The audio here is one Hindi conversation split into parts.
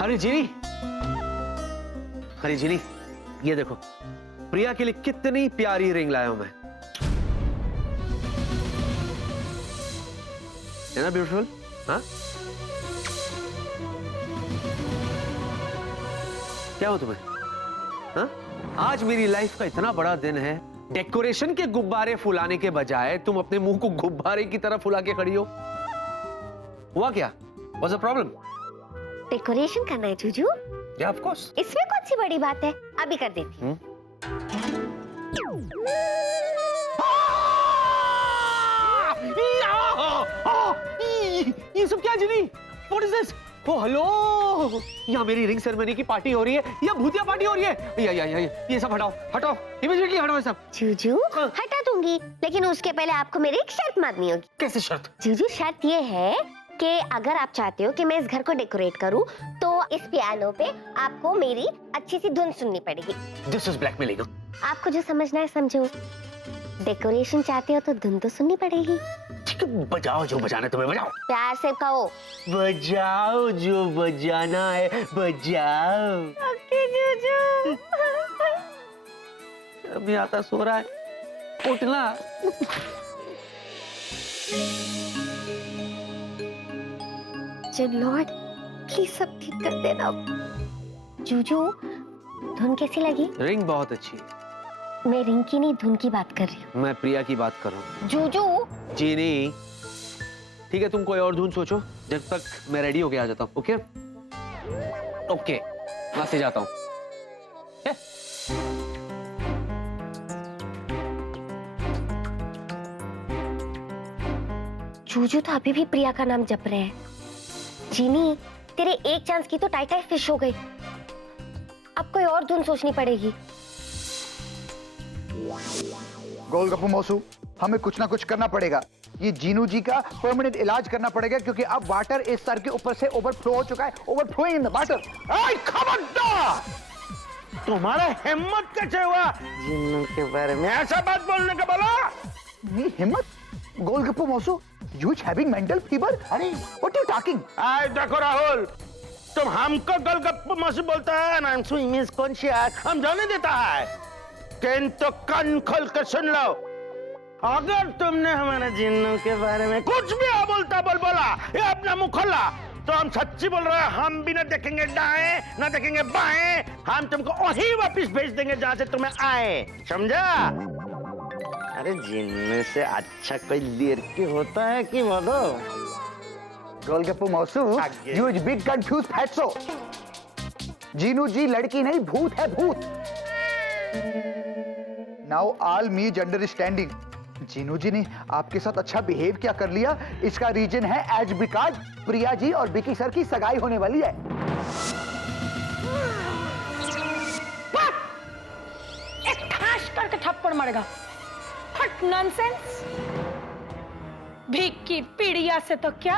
अरे जीनी, अरे जीनी, ये देखो प्रिया के लिए कितनी प्यारी रिंग लाया हूं मैं। है ना ब्यूटीफुल? हाँ, क्या हो तुम्हें? हाँ, आज मेरी लाइफ का इतना बड़ा दिन है, डेकोरेशन के गुब्बारे फुलाने के बजाय तुम अपने मुंह को गुब्बारे की तरह फुला के खड़ी हो। हुआ क्या? What's the problem? डेकोरेशन करना है जूजू? Yeah, of course. इसमें कौन सी बड़ी बात है, अभी कर देती हूँ। ये सब क्या जिनी? What is this? Oh, hello! यहाँ मेरी रिंग सेरेमनी की पार्टी हो रही है या भूतिया पार्टी हो रही है? या ये सब हटाओ, हटाओ, इमीडिएटली हटाओ ये सब। जूजू हटा दूंगी, लेकिन उसके पहले आपको मेरी एक शर्त माननी होगी। कैसे शर्त? जूजू शर्त ये है कि अगर आप चाहते हो कि मैं इस घर को डेकोरेट करूं, तो इस पियानो पे आपको मेरी अच्छी सी धुन सुननी पड़ेगी। This is blackmailing. आपको जो समझना है समझो। डेकोरेशन चाहते हो तो धुन तो सुननी पड़ेगी। ठीक है, बजाओ जो बजाना है तुम्हें, बजाओ। प्यार से कहो। बजाओ जो बजाना है, बजाओ। ओके जूजू। अभी आता सो रहा है, उठना। लॉर्ड प्लीज सब ठीक कर देना। जूजू धुन कैसी लगी? रिंग बहुत अच्छी है। मैं रिंग की नहीं, धुन की बात कर रही हूँ। मैं प्रिया की बात कर रहा हूँ। जूजू जीनी, ठीक है तुम कोई और धुन सोचो जब तक मैं रेडी होके आ जाता हूँ। ओके ओके, वहां से जाता हूँ। जूजू तो अभी भी प्रिया का नाम जप रहे हैं। जीनी तेरे एक चांस की तो टाइटाई फिश हो गई, अब कोई और धुन सोचनी पड़ेगी। गोलगप्पू मौसू, हमें कुछ ना कुछ करना पड़ेगा। ये जीनू जी का परमानेंट इलाज करना पड़ेगा, क्योंकि अब वाटर इस सर के ऊपर से ओवरफ्लो हो चुका है। Overflowing in the water. खबरदार! तुम्हारा हिम्मत कैसे हुआ जीनू के बारे में ऐसा बात बोलने का? बोला मेरी हिम्मत? गोलगप्पू मौसू, you having mental fever? अरे what are you talking? आए देखो राहुल, तुम हमको गोलगप्पू मौसू बोलता है ना, इमेज कॉन्शियस हम जाने देता है। किंतु कान खोल कर सुन लो, अगर तुमने हमारे जिन्नू के बारे में कुछ भी बोलता बोला या अपना मुंह खोला, तो हम सच्ची बोल रहे हैं, हम भी ना देखेंगे दाएं ना देखेंगे बाएं, हम तुमको वहीं वापस भेज देंगे जहां से तुम्हें आए, समझा? अरे जिनमें से अच्छा कोई लड़की होता है कि बोलो? गोलगप्पू मौसू, you big confused fatso. Jinu जी लड़की नहीं, भूत है, भूत। Now all me understanding. Jinu जी ने आपके साथ अच्छा बिहेव क्या कर लिया, इसका रीजन है एज बिकॉज प्रिया जी और विकी सर की सगाई होने वाली है। एक ठाश करके थप्पड़ मारेगा। हट नॉनसेंस। भीख की पीड़िया से तो क्या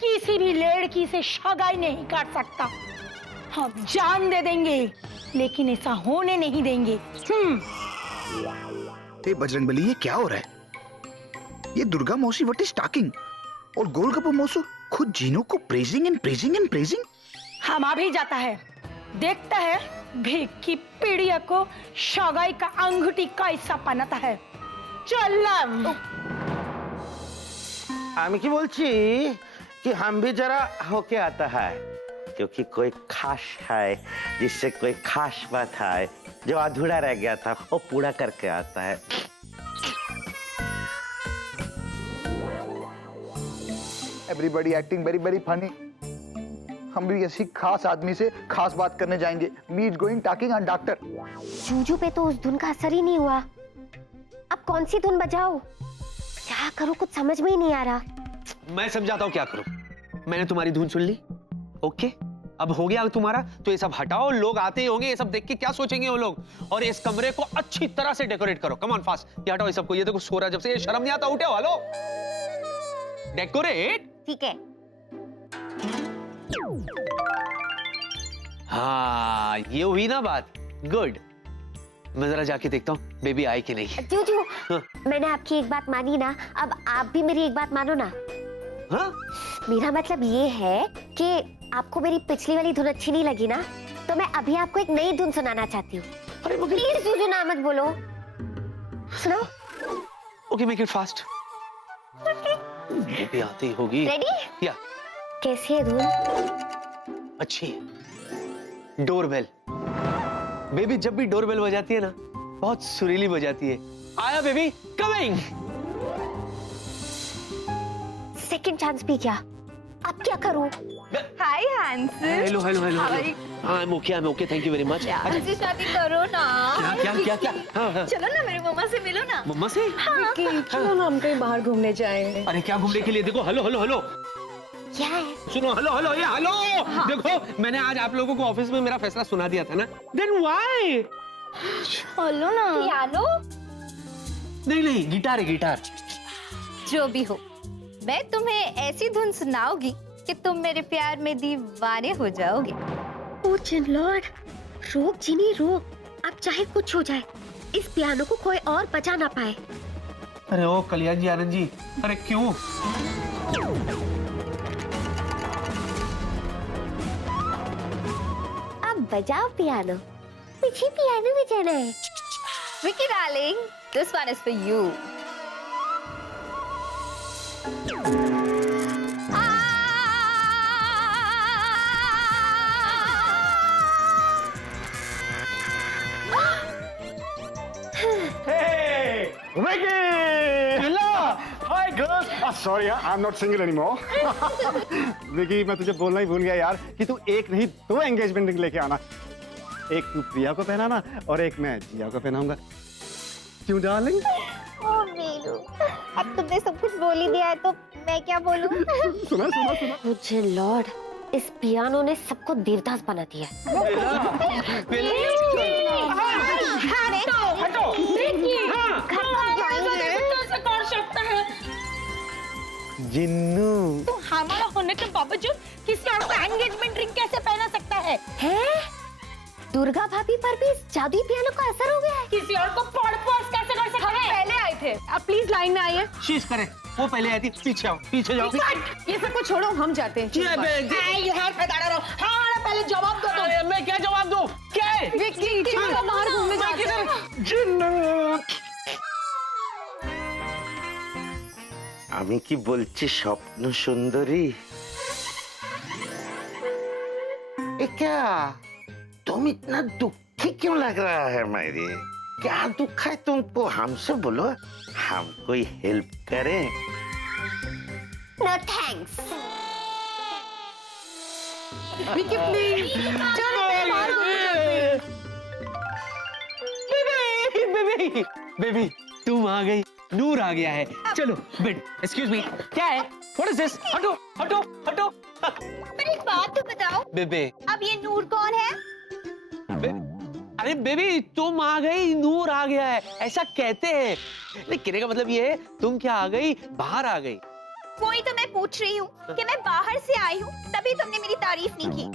किसी भी लड़की से सगाई नहीं काट सकता। हम जान दे देंगे, लेकिन ऐसा होने नहीं देंगे। बजरंगबली, ये क्या हो रहा है? ये दुर्गा मौसी व्हाट इज टॉकिंग? और गोलगप्पू मौसू खुद जीनू को praising and praising and praising. हम अभी जाता है, देखता है भीख की पीड़िया को सगाई का अंगूठी कैसा पहनाता है। चलम। আমি কি বলছি कि हम भी जरा होके आता है, क्योंकि कोई खास है जिससे कोई खास बात है जो अधूरा रह गया था वो पूरा करके आता है। Everybody acting very very funny. हम भी ऐसी खास आदमी से खास बात करने जाएंगे। Me is going talking on doctor. Juju पे तो उस धुन का असर ही नहीं हुआ। अब कौन सी धुन बजाओ, क्या करूं, कुछ समझ में ही नहीं आ रहा। मैं समझाता हूँ क्या करूं। मैंने तुम्हारी धुन सुन ली, ओके अब हो गया तुम्हारा, तो ये सब हटाओ। लोग आते ही होंगे, ये सब देख के क्या सोचेंगे वो लोग। और इस कमरे को अच्छी तरह से डेकोरेट करो। कम ऑन फास्ट, ये हटाओ ये सबको। ये देखो सो रहा जब से, ये शर्म नहीं आता? उठे हो, हेलो डेकोरेट। ठीक है। हाँ ये हुई ना बात, गुड। मैं जरा जाके देखता हूँ बेबी आई कि नहीं। जूजू मैंने आपकी एक बात मानी ना, अब आप भी मेरी एक बात मानो ना। हाँ? मेरा मतलब ये है कि आपको मेरी पिछली वाली धुन अच्छी नहीं लगी ना, तो मैं अभी आपको एक नई धुन सुनाना चाहती हूँ। अरे मगर प्लीज जुजू ना मत बोलो, सुनो। Okay make it fast. भी आती होगी। रेडी? या कैसी है धुन? अच्छी है। डोरबेल। बेबी जब भी डोरबेल बजाती है ना, बहुत सुरीली बजाती है। आया बेबी, कमिंग। सेकंड चांस भी क्या? अब क्या करूं? Hi handsome. Hello hello hello. How are you? हाँ I am okay thank you very much. मुझसे शादी करो ना। क्या हाँ। चलो ना मेरी मम्मा से मिलो ना। मम्मा से? चलो ना हम कहीं बाहर घूमने जाएं। अरे क्या घूमने के लिए? देखो हेलो हेलो हेलो क्या है? सुनो, हेलो हेलो ये हेलो। देखो मैंने आज आप लोगों को ऑफिस में मेरा फैसला सुना दिया था ना। Then why? बोलो ना। पियानो? नहीं गिटार है, गिटार। जो भी हो, मैं तुम्हें ऐसी धुन सुनाऊंगी कि तुम मेरे प्यार में दीवाने हो जाओगे। ओ जिनलॉर्ड, रोक जीनी रोक। अब चाहे कुछ हो जाए, इस पियानो को कोई और बजा ना पाए। अरे ओ कल्याण जी, आनंद जी, अरे क्यों? अब बजाओ पियानो, मुझे पियानो बजाना है। Vicky darling, this one is for you. Hey, Vicky! Hello! Hi, girls! Sorry, I'm not single anymore. Vicky, मैं तुझे बोलना ही भूल गया यार कि तू एक नहीं दो एंगेजमेंट रिंग लेके आना। एक तू प्रिया को पहनाना और एक मैं जिया को पहनाऊंगा। क्यों डार्लिंग? ओ वीरू, अब तुमने सब कुछ बोल ही दिया है तो मैं क्या बोलूं? सुना सुना सुना। ओ जिनलॉर्ड, इस पियानो ने सबको देवदास बना दिया। जिन्नू तो हमारा होने के बावजूद किसी और को एंगेजमेंट रिंग कैसे पहना सकता है? हैं? दुर्गा भाभी पर भी इस जादुई पियानो का असर हो गया है। किसी और को प्रपोज कैसे कर सकता है? पहले आए थे, अब प्लीज लाइन में आइए। शीश करे, वो पहले आई थी। पीछे आओ, पीछे जाओ। ये सब कुछ छोड़ो, हम जाते हैं। हाँ, पहले जवाब दो तुम। मैं क्या जवाब दूं? क्या है? विक्की, चलो बाहर घूमने जाते हैं। আমি কি বলছি স্বপ্ন সুন্দরী? ये क्या? तुम इतना दुखी क्यों लग रहा है मेरी? क्या दुख है तुमको? हमसे बोलो, हम कोई हेल्प करें? No thanks. विक्की प्लीज, चलो बाहर घूमने जाते हैं। बेबी बेबी तुम आ गई, नूर आ गया है। चलो बेट, एक्सक्यूज मी, क्या है? What is this? हटो हटो हटो। पर एक बात तो बताओ, बेबे अब ये नूर कौन है? अरे बेबी तुम आ गई, नूर आ गया है, ऐसा कहते हैं। लेकिन कहने का मतलब ये है, तुम क्या आ गई, बाहर आ गई। वही तो मैं पूछ रही हूँ कि मैं बाहर से आई हूँ, तभी तुमने मेरी तारीफ नहीं की।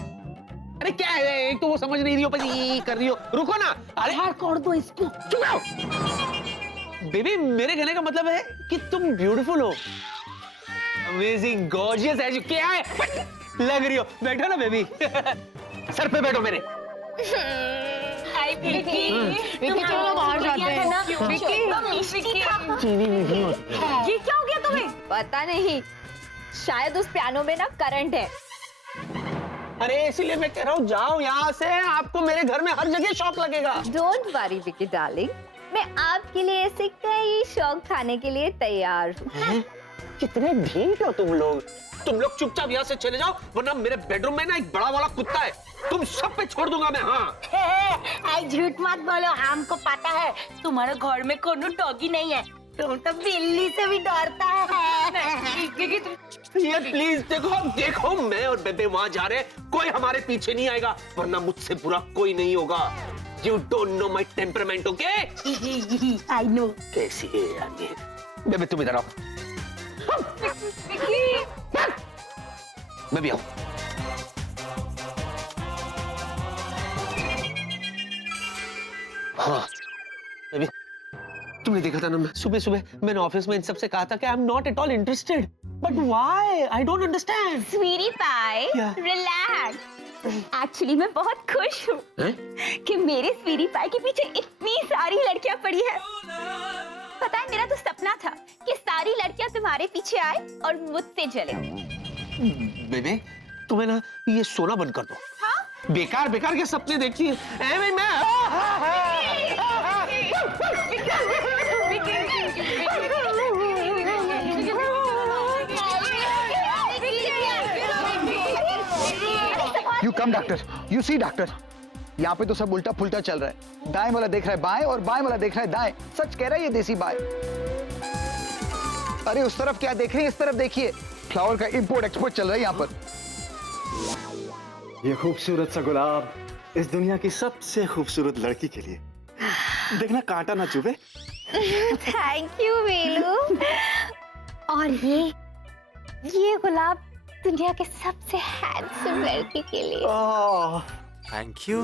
अरे क्या है, एक तो वो समझ नहीं रही हो, पर ये कर रही हो। रुको ना, अरे बाहर कर दो इसको। चुप रहो। बेबी मेरे कहने का मतलब है कि तुम ब्यूटीफुल हो, अमेजिंग, गॉर्जियस है। क्या है लग रही हो? बैठो ना बेबी, सर पे बैठो मेरे। विक्की, चलो बाहर जाते हैं। ये क्या हो गया तुम्हें? पता नहीं, शायद उस पियानो में ना करंट है। अरे इसीलिए मैं कह रहा हूँ जाओ यहाँ से, आपको मेरे घर में हर जगह शौक लगेगा। डोंट वरी विक्की डार्लिंग, मैं आपके लिए ऐसे कई शौक खाने के लिए तैयार हूँ। कितने ढीठ हो तुम लोग। तुम लोग चुपचाप यहाँ से चले जाओ, वरना मेरे बेडरूम में ना एक बड़ा वाला कुत्ता है, तुम सब पे छोड़ दूंगा मैं। हाँ आई झूठ मत बोलो, हमको पता है तुम्हारे घर में कोनो डॉगी नहीं है, तुम तो बिल्ली से भी डरता है। ये प्लीज देखो देखो, मैं और बेबे वहां जा रहे हैं, कोई हमारे पीछे नहीं आएगा, वरना मुझसे बुरा कोई नहीं होगा। You don't know my temperament, okay? I know. कैसी है यार ये? बेबे तुम इधर आओ। बेबी आओ। हाँ बेबी, तुमने देखा था ना, मैं सुबह सुबह मैंने ऑफिस में इन सबसे कहा था कि I am not at all interested. But why? I don't understand. Sweetie pie, क्या? रिलैक्स। एक्चुअली मैं बहुत खुश हूँ हैं? कि मेरे स्वीटी पाई के पीछे इतनी सारी लड़कियां पड़ी है। पता है, मेरा तो सपना था कि सारी लड़कियां तुम्हारे पीछे आए और मुझसे जले। बेबे, तुम्हें ना ये सोना बंद कर दो। हाँ? बेकार बेकार के सपने देखती है। मैं you come doctor, you see doctor, यहाँ पे तो सब उल्टा पुल्टा चल रहा है। दाएं वाला देख रहा है बाएं और बाएं वाला देख रहा है दाएं। सच कह रहा है ये देसी बाय। अरे उस तरफ क्या देख रही है, इस तरफ देखिए। फ्लावर का इंपोर्ट एक्सपोर्ट चल रहा है यहाँ पर। ये खूबसूरत सा गुलाब इस दुनिया की सबसे खूबसूरत लड़की के लिए। देखना कांटा ना चुभे। थैंक यू वीलू। और ये गुलाब दुनिया के सबसे हैंडसम लड़की के लिए। Thank you.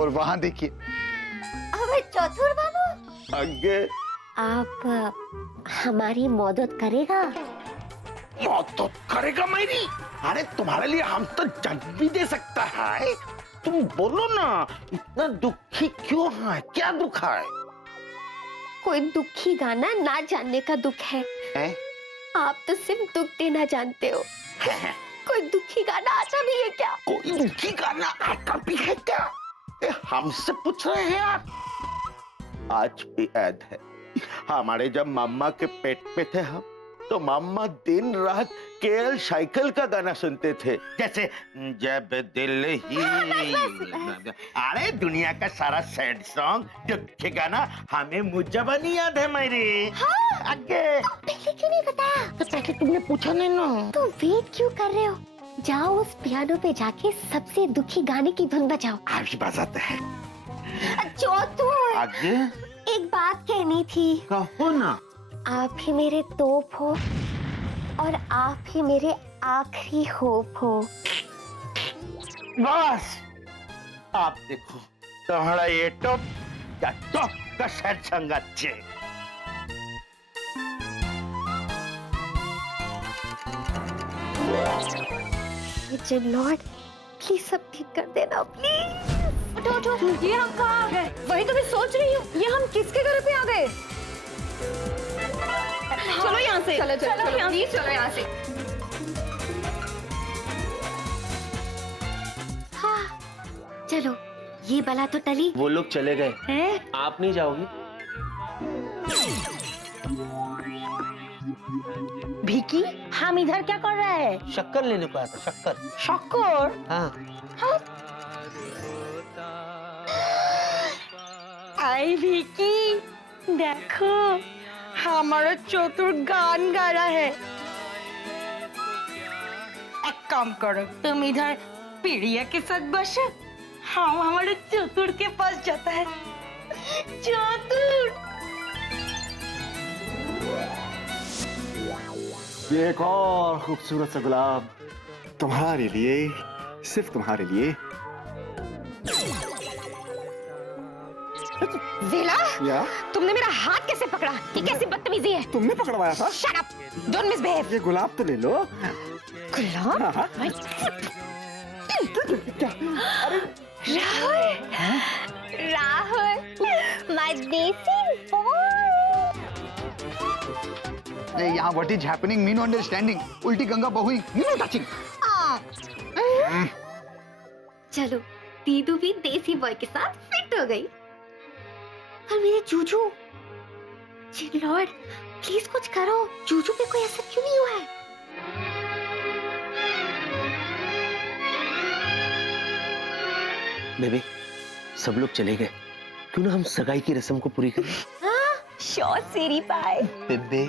और वहां देखिए। अबे चतुर बाबू, आगे आप हमारी मदद करेगा? तो करेगा मेरी। अरे तुम्हारे लिए हम तो जज भी दे सकता है। तुम बोलो ना, इतना दुखी क्यों है? क्या दुख है? कोई दुखी गाना ना जानने का दुख है। आप तो सिर्फ दुख देना जानते हो। कोई दुखी गाना आता भी है क्या? कोई दुखी गाना आता भी है क्या? हमसे पूछ रहे हैं आप? आज भी याद है, हमारे जब मम्मा के पेट पे थे हम, तो मम्मा दिन रात केएल साइकिल का गाना सुनते थे, जैसे जब दिल ही। अरे दुनिया का सारा सैड सॉन्ग, दुख गाना हमें मुझजबानी याद है मेरी। हाँ? आगे पहले क्यों नहीं बताया? तो पहले तुमने पूछा नहीं ना। तो वेट क्यों कर रहे हो? जाओ उस पियानो पे जाके सबसे दुखी गाने की धुन बजाओ। अभी बजाते हैं। चतुर, आगे एक बात कहनी थी। कहो ना। आप ही मेरे तोप हो और आप ही मेरे आखिरी होप हो। बस आप देखो, तुम्हारा ये टॉप या टॉप का सैड सॉन्ग अच्छे। जिन लॉर्ड, प्लीज सब ठीक कर देना प्लीज। उठो उठो, ये हम कहाँ आ गए? वही तो मैं सोच रही हूँ, ये हम किसके घर पे आ गए? चलो यहाँ से, चलो प्लीज चलो यहाँ से। हाँ, चलो ये बला तो टली। वो लोग चले गए, हैं? आप नहीं जाओगी? भिकी, हम इधर क्या कर रहे हैं? शक्कर लेने को आया था, शक्कर। शक्कर? हाँ। आई भिकी, देखो हमारा चतुर गान गा रहा है। एक काम करो, तुम इधर पीड़िया के साथ बसो, हम हमारे चतुर के पास जाता है। चतुर, ये एक और खूबसूरत सा गुलाब तुम्हारे लिए, सिर्फ तुम्हारे लिए। वीला, या तुमने मेरा हाथ कैसे पकड़ा? ये कैसी बदतमीजी है? तुमने पकड़वाया था। Shut up! Don't misbehave. ये गुलाब तो ले लो। गुलाब? हाँ। राहुल, my देसी boy। यहाँ what is happening, me know understanding. उल्टी गंगा बहुई, मी नो टचिंग। चलो दीदू भी देसी बॉय के साथ फिट हो गई। और मेरे जूजू, जिन लॉर्ड, प्लीज कुछ करो। जूजू पे कोई असर क्यों नहीं हुआ है? बेबी, सब लोग चले गए, क्यों ना हम सगाई की रस्म को पूरी करें? हाँ, श्योर सीरी पाई। बेबे,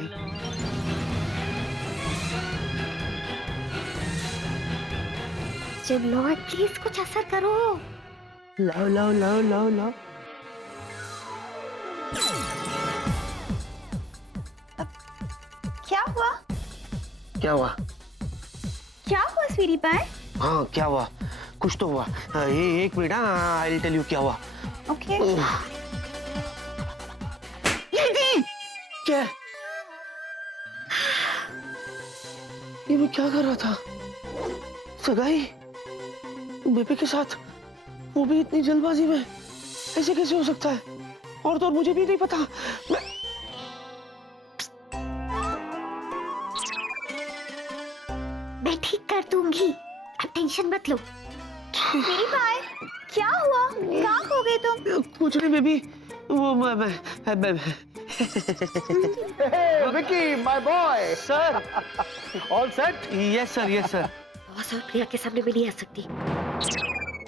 जिन लॉर्ड, प्लीज कुछ असर करो। लाओ लाओ लाओ लाओ लाओ। क्या हुआ? क्या हुआ? क्या हुआ स्वीटी पाई? हाँ, क्या हुआ? कुछ तो हुआ। हाँ, एक minute, I will tell you क्या हुआ। ओके। क्या? ये मैं क्या कर रहा था? सगाई बेबी के साथ, वो भी इतनी जल्दबाजी में, ऐसे कैसे हो सकता है? और तो और मुझे भी नहीं पता। मैं ठीक कर दूंगी, आप टेंशन मत लो। स्वीटी पाई, क्या हुआ? कहाँ खो गए तुम? कुछ नहीं बेबी, वो मैं Hey, Vicky, my boy. Sir. All set? Yes sir, yes sir. Boss और प्रिया के सामने मैं नहीं आ सकती।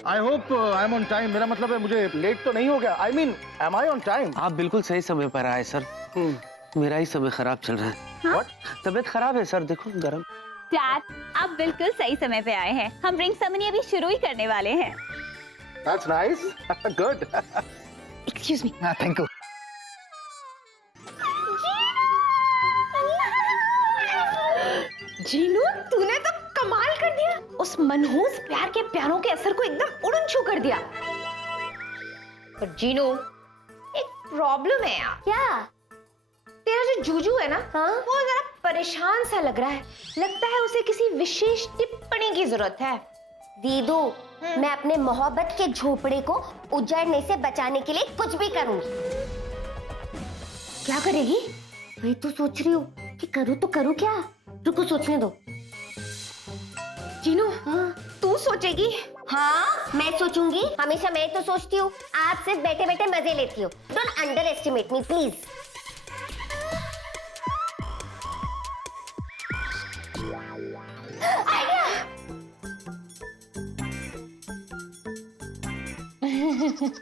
I hope I'm on time. मेरा मतलब है मुझे लेट तो नहीं हो गया. I mean, am I on time? आप बिल्कुल सही समय पर आए सर। मेरा ही समय खराब चल रहा है। What? तबीयत खराब है सर, देखो गरम। डैड, आप बिल्कुल सही समय पे आए हैं। हम रिंग सेरेमनी अभी शुरू ही करने वाले हैं। That's nice. Good. Excuse me. Thank you. Jinu, तूने तो कमाल कर दिया। उस मनहूस प्यार के प्यारों के असर को एकदम उड़न छू कर दिया। पर जीनू, एक प्रॉब्लम है यार। क्या? तेरा जो जूजू है ना, वो जरा परेशान सा लग रहा है। लगता है उसे किसी विशेष टिप्पणी की जरूरत है। दीदू, मैं अपने मोहब्बत के झोपड़े को उजड़ने से बचाने के लिए कुछ भी करूंगी। क्या करेगी? वही तो सोच रही हूँ कि करूँ तो करूँ क्या। रुको, सोचने दो। जीनू, तू सोचेगी? हाँ, मैं सोचूंगी। हमेशा मैं तो सोचती हूँ। आप सिर्फ बैठे बैठे मजे लेती हो। Don't under estimate me please.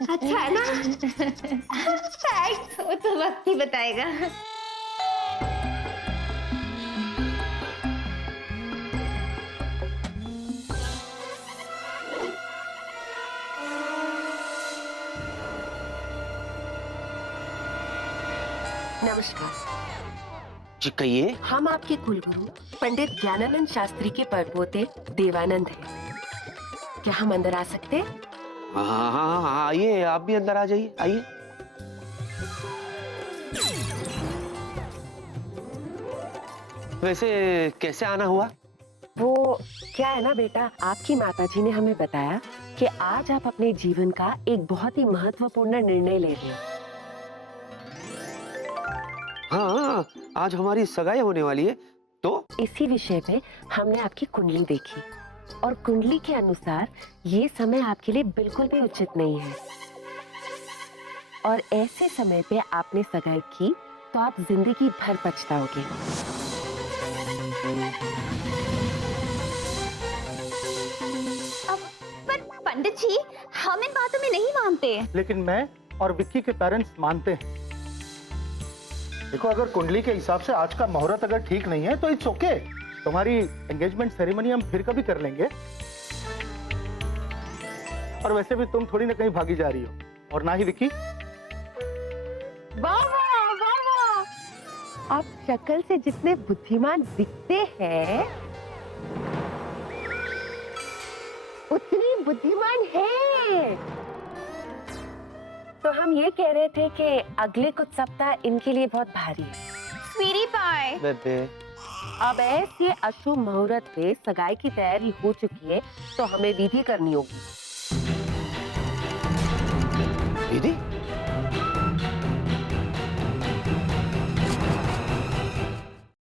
अच्छा है ना? थैंक्स, वो तो वक्त ही बताएगा। नमस्कार। जी कहिए। हम आपके कुलगुरु पंडित ज्ञानानंद शास्त्री के परपोते देवानंद हैं। क्या हम अंदर आ सकते हैं? हाँ हाँ हाँ हाँ, आइए, आप भी अंदर आ जाइए, आइए। वैसे कैसे आना हुआ? वो क्या है ना बेटा, आपकी माताजी ने हमें बताया कि आज आप अपने जीवन का एक बहुत ही महत्वपूर्ण निर्णय ले रहे हैं। हाँ, आज हमारी सगाई होने वाली है, तो इसी विषय पे हमने आपकी कुंडली देखी और कुंडली के अनुसार ये समय आपके लिए बिल्कुल भी उचित नहीं है। और ऐसे समय पे आपने सगाई की तो आप जिंदगी भर पछताओगे। पर पंडित जी, हम इन बातों में नहीं मानते। लेकिन मैं और विक्की के पेरेंट्स मानते हैं। देखो, अगर कुंडली के हिसाब से आज का मुहूर्त अगर ठीक नहीं है तो इट्स ओके। तुम्हारी एंगेजमेंट सेरेमनी हम फिर कभी कर लेंगे। और वैसे भी तुम थोड़ी ना कहीं भागी जा रही हो, और ना ही विक्की। वाह वाह वाह वाह! आप शक्ल से जितने बुद्धिमान दिखते हैं उतनी बुद्धिमान हैं। तो हम ये कह रहे थे कि अगले कुछ सप्ताह इनके लिए बहुत भारी है। स्वीटी पाई, बेबे अब ऐसे अशुभ मुहूर्त पे सगाई की तैयारी हो चुकी है तो हमें विधि करनी होगी।